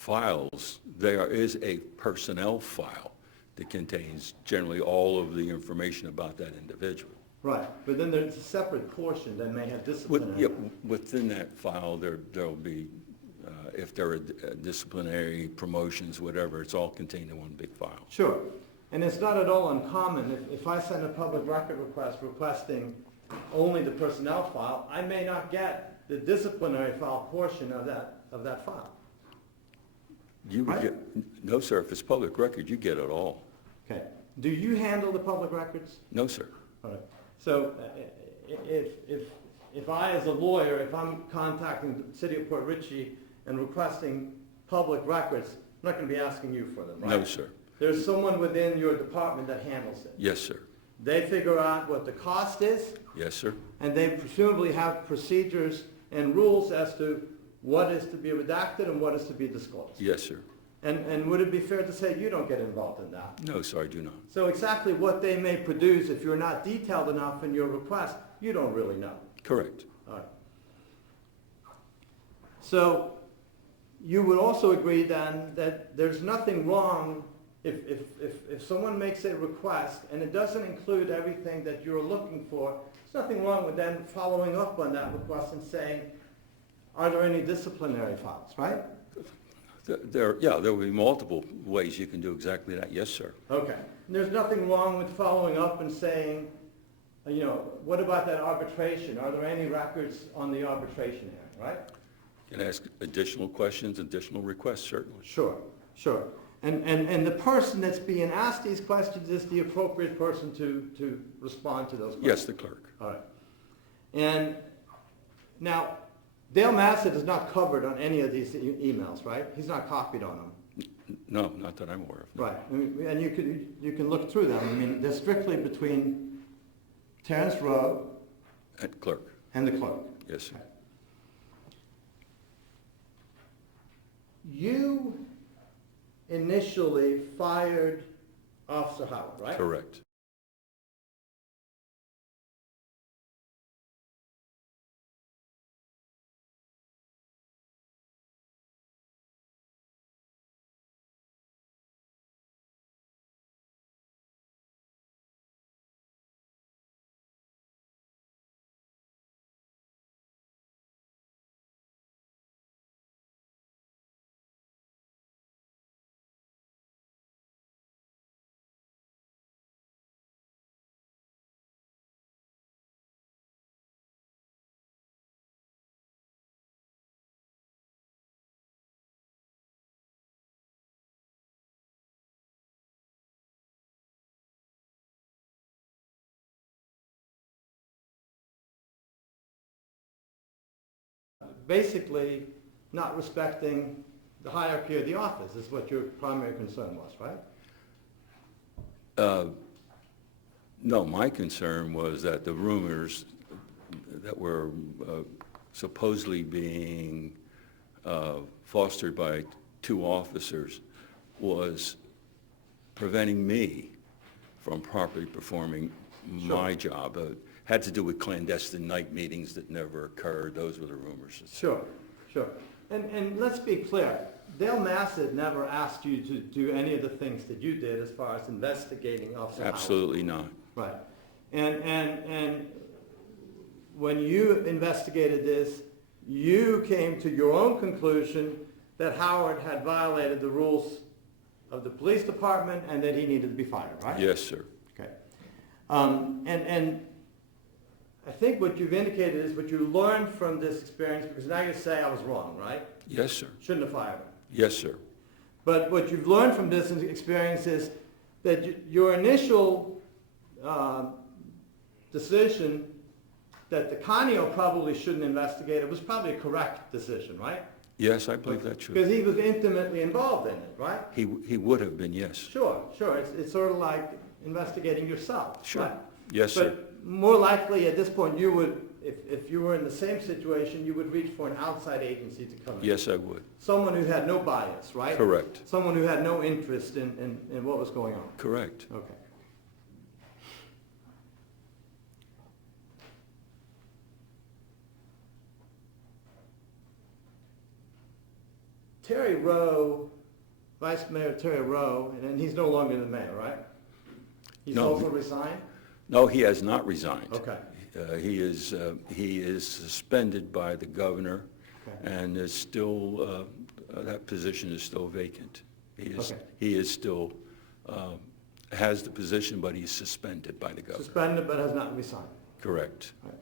files, there is a personnel file that contains generally all of the information about that individual. Right, but then there's a separate portion that may have disciplinary. Within that file, there'll be, if there are disciplinary promotions, whatever, it's all contained in one big file. Sure, and it's not at all uncommon. If I send a public record request requesting only the personnel file, I may not get the disciplinary file portion of that file. You would Right? get, no, sir, if it's public record, you get it all. Okay, do you handle the public records? No, sir. All right. So if I, as a lawyer, if I'm contacting the city of Port Richey and requesting public records, I'm not going to be asking you for them, right? No, sir. There's someone within your department that handles it. Yes, sir. They figure out what the cost is, Yes, sir. and they presumably have procedures and rules as to what is to be redacted and what is to be disclosed. Yes, sir. And would it be fair to say you don't get involved in that? No, sir, I do not. So exactly what they may produce, if you're not detailed enough in your request, you don't really know. Correct. All right. So you would also agree then that there's nothing wrong if someone makes a request and it doesn't include everything that you're looking for, there's nothing wrong with then following up on that request and saying, are there any disciplinary files, right? There will be multiple ways you can do exactly that. Yes, sir. Okay. And there's nothing wrong with following up and saying, what about that arbitration? Are there any records on the arbitration hearing, right? You can ask additional questions, additional requests, certainly. Sure, sure. And the person that's being asked these questions is the appropriate person to respond to those questions? Yes, the clerk. All right. And now, Dale Massett is not covered on any of these emails, right? He's not copied on them. No, not that I'm aware of. Right. And you can look through them. I mean, they're strictly between Terrence Rowe And clerk. and the clerk. Yes, sir. You initially fired Officer Howard, right? Correct. Basically, not respecting the hierarchy of the office is what your primary concern was, right? No, my concern was that the rumors that were supposedly being fostered by two officers was preventing me from properly performing my job. Had to do with clandestine night meetings that never occurred. Those were the rumors. Sure, sure. And let's be clear. Dale Massett never asked you to do any of the things that you did as far as investigating Officer Howard. Absolutely not. Right. And when you investigated this, you came to your own conclusion that Howard had violated the rules of the police department and that he needed to be fired, right? Yes, sir. Okay. And I think what you've indicated is what you learned from this experience, because now you say I was wrong, right? Yes, sir. Shouldn't have fired him. Yes, sir. But what you've learned from this experience is that your initial decision that the Conio probably shouldn't investigate it was probably a correct decision, right? Yes, I believe that's true. Because he was intimately involved in it, right? He would have been, yes. Sure, sure. It's sort of like investigating yourself. Sure. Right? Yes, sir. But more likely at this point you would, if you were in the same situation, you would reach for an outside agency to come in. Yes, I would. Someone who had no bias, right? Correct. Someone who had no interest in what was going on. Correct. Okay. Terry Rowe, Vice Mayor Terry Rowe, and he's no longer the mayor, right? He's No. also resigned? No, he has not resigned. Okay. He is suspended by the governor, Okay. and is still, that position is still vacant. Okay. He is still, has the position, but he's suspended by the governor. Suspended but has not resigned. Correct. Right.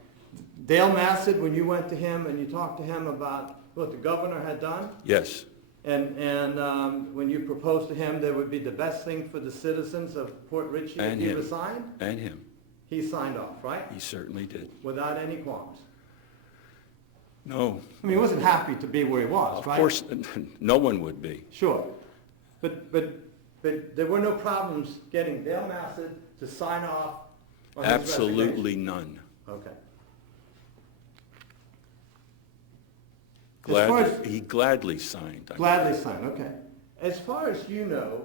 Dale Massett, when you went to him and you talked to him about what the governor had done, Yes, and when you proposed to him that would be the best thing for the citizens of Port Richey if And he him. resigned, and him. he signed off, right? He certainly did. Without any qualms. No, I mean, he wasn't happy to be where he was, of right? course, no one would be. Sure. But there were no problems getting Dale Massett to sign off on his Absolutely resignation? none. Okay. As far as- He gladly signed. Gladly signed, okay. As far as you know,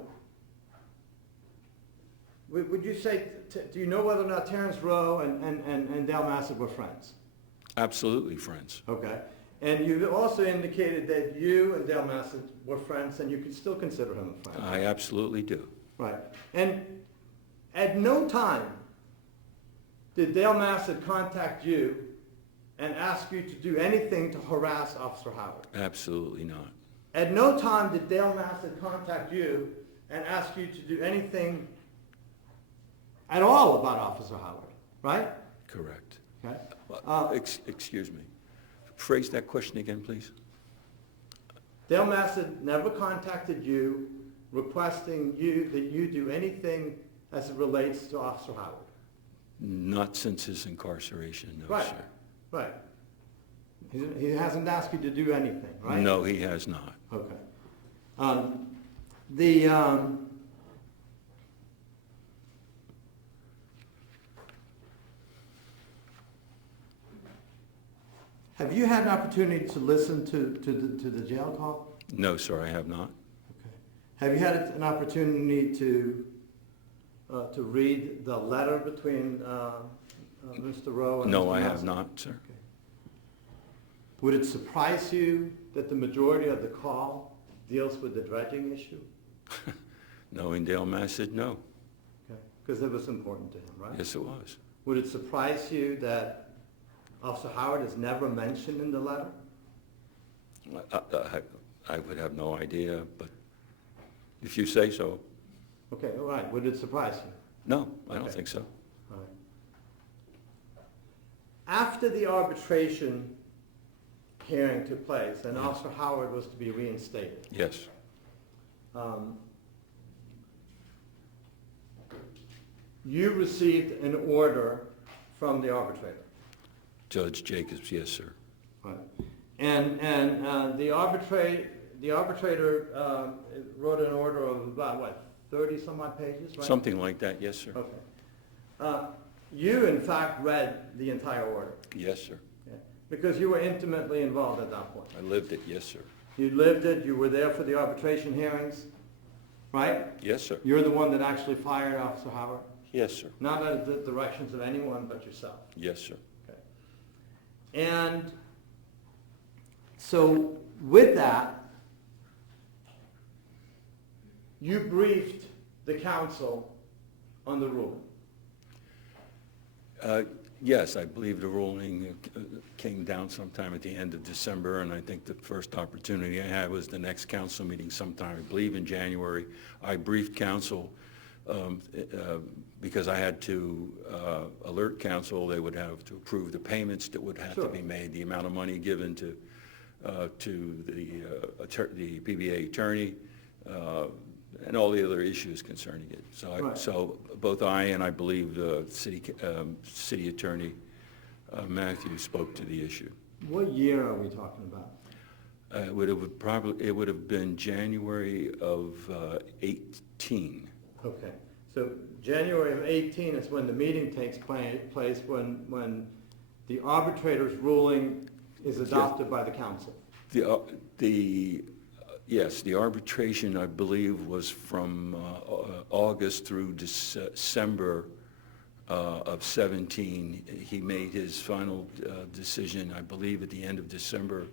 would you say, do you know whether or not Terrence Rowe and Dale Massett were friends? Absolutely friends. Okay. And you also indicated that you and Dale Massett were friends, and you could still consider him a friend. I absolutely do. Right. And at no time did Dale Massett contact you and ask you to do anything to harass Officer Howard? Absolutely not. At no time did Dale Massett contact you and ask you to do anything at all about Officer Howard, right? Correct. Okay. Excuse me. Phrase that question again, please. Dale Massett never contacted you requesting that you do anything as it relates to Officer Howard? Not since his incarceration, no, Right. sir. Right. He hasn't asked you to do anything, right? No, he has not. Okay. Have you had an opportunity to listen to the jail call? No, sir, I have not. Okay. Have you had an opportunity to read the letter between Mr. Rowe and No, Mr. I have Massett? not, sir. Okay. Would it surprise you that the majority of the call deals with the dredging issue? Knowing Dale Massett, no. Okay. Because it was important to him, right? Yes, it was. Would it surprise you that Officer Howard is never mentioned in the letter? I would have no idea, but if you say so, Okay, all right. Would it surprise you? no, I don't Okay. think so. All right. After the arbitration hearing took place and Yes. Officer Howard was to be reinstated, Yes, you received an order from the arbitrator. Judge Jacobs, yes, sir. Right. And the arbitrator wrote an order of about, what, 30 some odd pages, right? Something like that, yes, sir. Okay. You, in fact, read the entire order. Yes, sir. Yeah. Because you were intimately involved at that point. I lived it, yes, sir. You lived it, you were there for the arbitration hearings, right? Yes, sir. You're the one that actually fired Officer Howard, Yes, sir. not at the directions of anyone but yourself. Yes, sir. Okay. And so with that, you briefed the council on the ruling. Yes, I believe the ruling came down sometime at the end of December, and I think the first opportunity I had was the next council meeting sometime, I believe in January. I briefed council because I had to alert council. They would have to approve the payments that would have to be made, the amount of money given to the PBA attorney, and all the other issues concerning it. So both I and I believe the city attorney Matthew spoke to the issue. What year are we talking about? It would have been January of 18. Okay, so January of 18 is when the meeting takes place, when the arbitrator's ruling is adopted by the council. Yes, the arbitration, I believe, was from August through December of 17. He made his final decision, I believe, at the end of December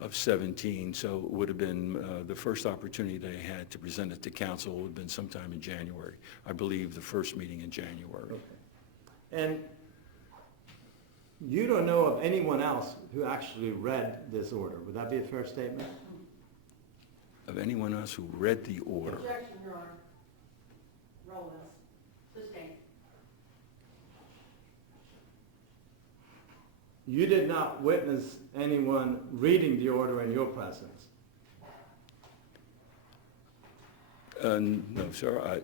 of 17, so it would have been the first opportunity they had to present it to council would have been sometime in January. I believe the first meeting in January. Okay. And you don't know of anyone else who actually read this order. Would that be a fair statement? Of anyone else who read the order? Objection, Your Honor. Roll this. Sustained. You did not witness anyone reading the order in your presence. No, sir.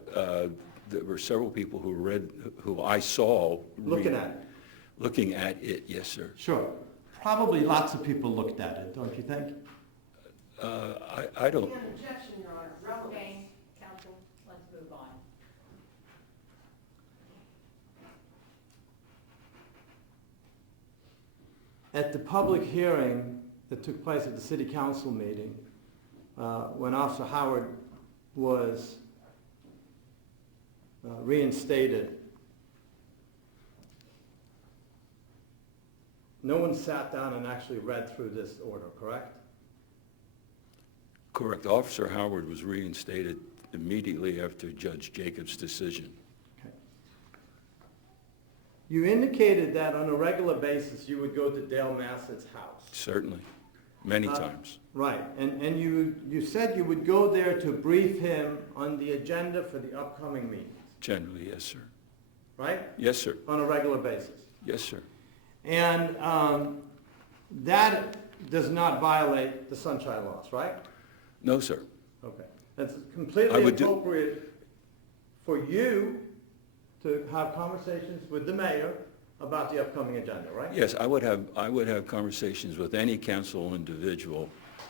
There were several people who I saw. Looking at it. Looking at it, yes, sir. Sure. Probably lots of people looked at it, don't you think? I don't. An objection, Your Honor. Roll this. Counsel, let's move on. At the public hearing that took place at the city council meeting, when Officer Howard was reinstated, no one sat down and actually read through this order, correct? Correct. Officer Howard was reinstated immediately after Judge Jacobs' decision. Okay. You indicated that on a regular basis you would go to Dale Massett's house. Certainly. Many times. Right, and you said you would go there to brief him on the agenda for the upcoming meetings, Generally, yes, sir. right? Yes, sir. On a regular basis. Yes, sir. And that does not violate the sunshine laws, right? No, sir. Okay. It's I completely would do- appropriate for you to have conversations with the mayor about the upcoming agenda, right? Yes, I would have conversations with any council individual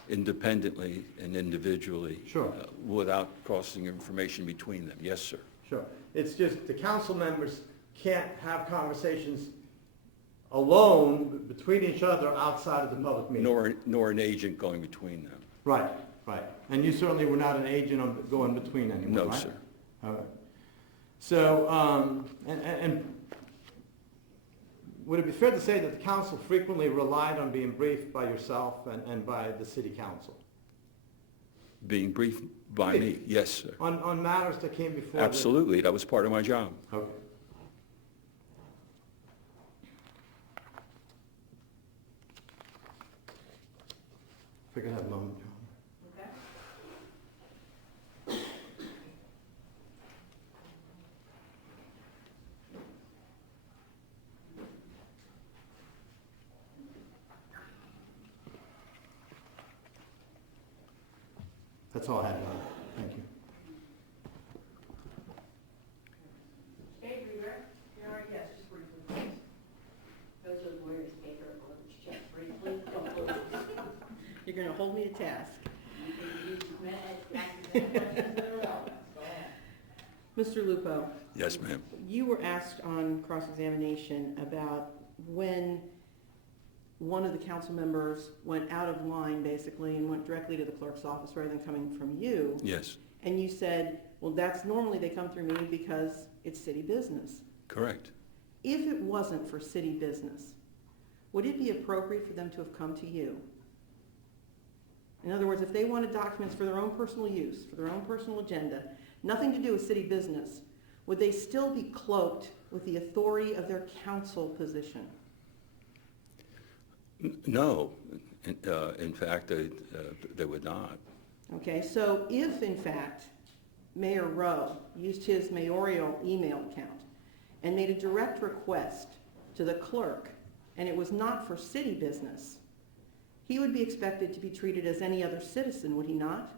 independently and individually. Sure. Without crossing information between them. Yes, sir. Sure. It's just the council members can't have conversations alone between each other outside of the public meeting. Nor an agent going between them. Right, right. And you certainly were not an agent of going between anyone, No, right? sir. All right. So, and would it be fair to say that the council frequently relied on being briefed by yourself and by the city council? Being briefed by me, yes, sir. On matters that came before? Absolutely, that was part of my job. Okay. If I could have a moment, John. Okay. That's all I had, John. Thank you. Stay everywhere. Your Honor, yes, just briefly, please. Those are the lawyers, take her, just briefly. Don't close. You're going to hold me to task. You can use minutes, questions that are relevant. Go ahead. Mr. Lupo, Yes, ma'am. you were asked on cross-examination about when one of the council members went out of line, basically, and went directly to the clerk's office rather than coming from you. Yes, And you said, well, that's normally they come through me because it's city business. correct. If it wasn't for city business, would it be appropriate for them to have come to you? In other words, if they wanted documents for their own personal use, for their own personal agenda, nothing to do with city business, would they still be cloaked with the authority of their council position? No, in fact, they would not. Okay, so if in fact Mayor Rowe used his mayoral email account and made a direct request to the clerk, and it was not for city business, he would be expected to be treated as any other citizen, would he not?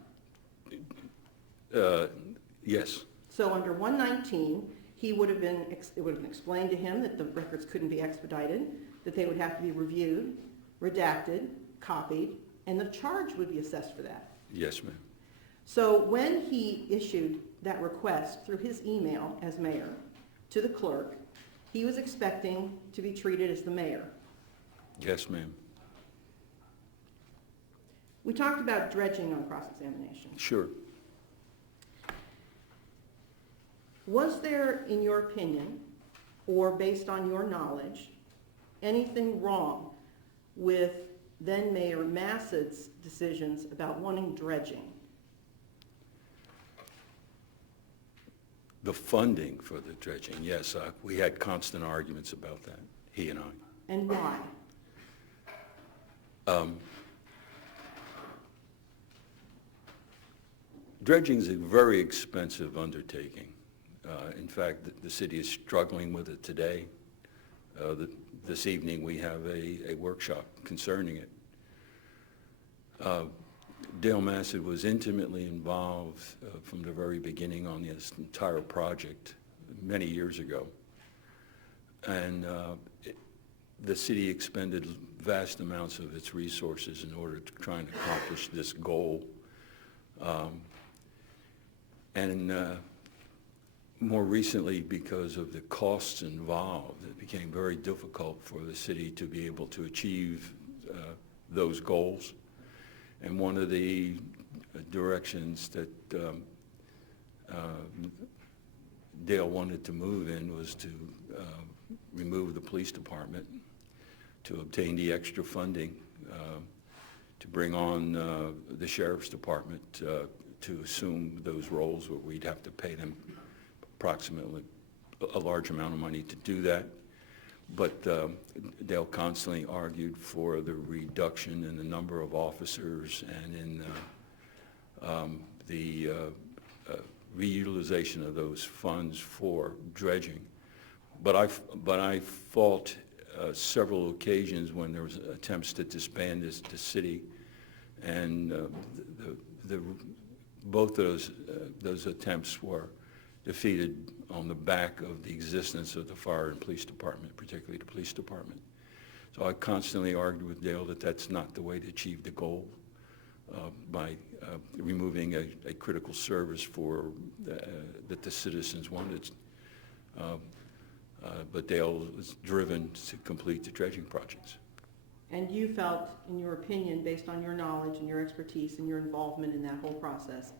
Yes, So under 119, it would have been explained to him that the records couldn't be expedited, that they would have to be reviewed, redacted, copied, and the charge would be assessed for that. yes, ma'am. So when he issued that request through his email as mayor to the clerk, he was expecting to be treated as the mayor. Yes, ma'am. We talked about dredging on cross-examination. Sure. Was there, in your opinion, or based on your knowledge, anything wrong with then Mayor Massad's decisions about wanting dredging? The funding for the dredging, yes, we had constant arguments about that, he and I. And why? Dredging is a very expensive undertaking. In fact, the city is struggling with it today. This evening, we have a workshop concerning it. Dale Massad was intimately involved from the very beginning on this entire project many years ago. And the city expended vast amounts of its resources in order to try and accomplish this goal. More recently, because of the costs involved, it became very difficult for the city to be able to achieve those goals. And one of the directions that Dale wanted to move in was to remove the police department, to obtain the extra funding, to bring on the sheriff's department to assume those roles where we'd have to pay them approximately a large amount of money to do that. But Dale constantly argued for the reduction in the number of officers and in the reutilization of those funds for dredging. But I fault several occasions when there was attempts to disband the city, and both of those attempts were defeated on the back of the existence of the fire and police department, particularly the police department. So I constantly argued with Dale that that's not the way to achieve the goal by removing a critical service that the citizens wanted. But Dale was driven to complete the dredging projects. And you felt, in your opinion, based on your knowledge and your expertise and your involvement in that whole process,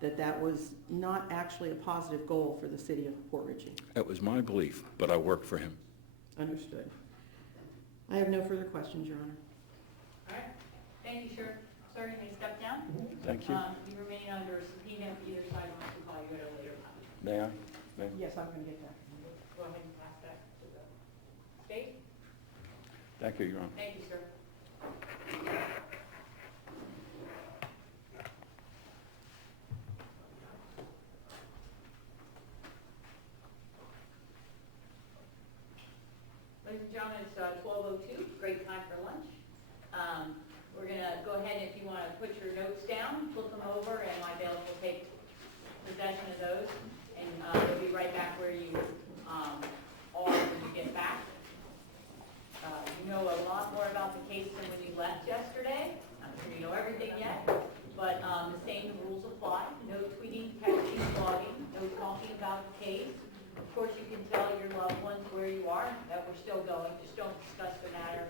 that that was not actually a positive goal for the city of Port Richey? That was my belief, but I worked for him. Understood. I have no further questions, Your Honor. All right, thank you, sir. Sir, you may step down. Thank you. You remain under subpoena if either side wants to call you at a later time. May I? May I? Yes, I'm going to get that. Go ahead and pass that to the state. Thank you, Your Honor. Thank you, sir. Ladies and gentlemen, it's 12:02, great time for lunch. We're going to go ahead, and if you want to put your notes down, flip them over, and my bailiff will take possession of those, and they'll be right back where you are when you get back. You know a lot more about the case than when you left yesterday. I'm sure you know everything yet, but the same rules apply. No tweeting, texting, blogging, no talking about the case. Of course, you can tell your loved ones where you are, that we're still going. Just don't discuss the matter.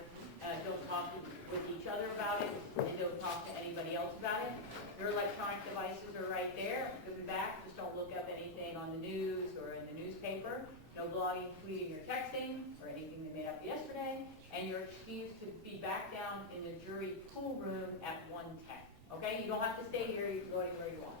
Don't talk with each other about it, and don't talk to anybody else about it. Your electronic devices are right there. You'll be back. Just don't look up anything on the news or in the newspaper. No blogging, tweeting, or texting, or anything they made up yesterday. And you're excused to be back down in the jury pool room at 1:10. Okay? You don't have to stay here. You can go anywhere you want.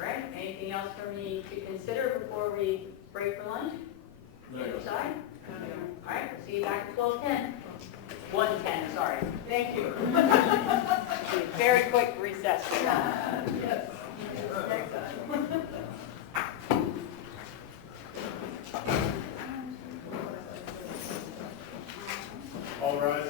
Right? Anything else for me to consider before we break for lunch? Either side? All right, we'll see you back at 12:10. 1:10, sorry. Thank you. Very quick recess. Yes. All rise.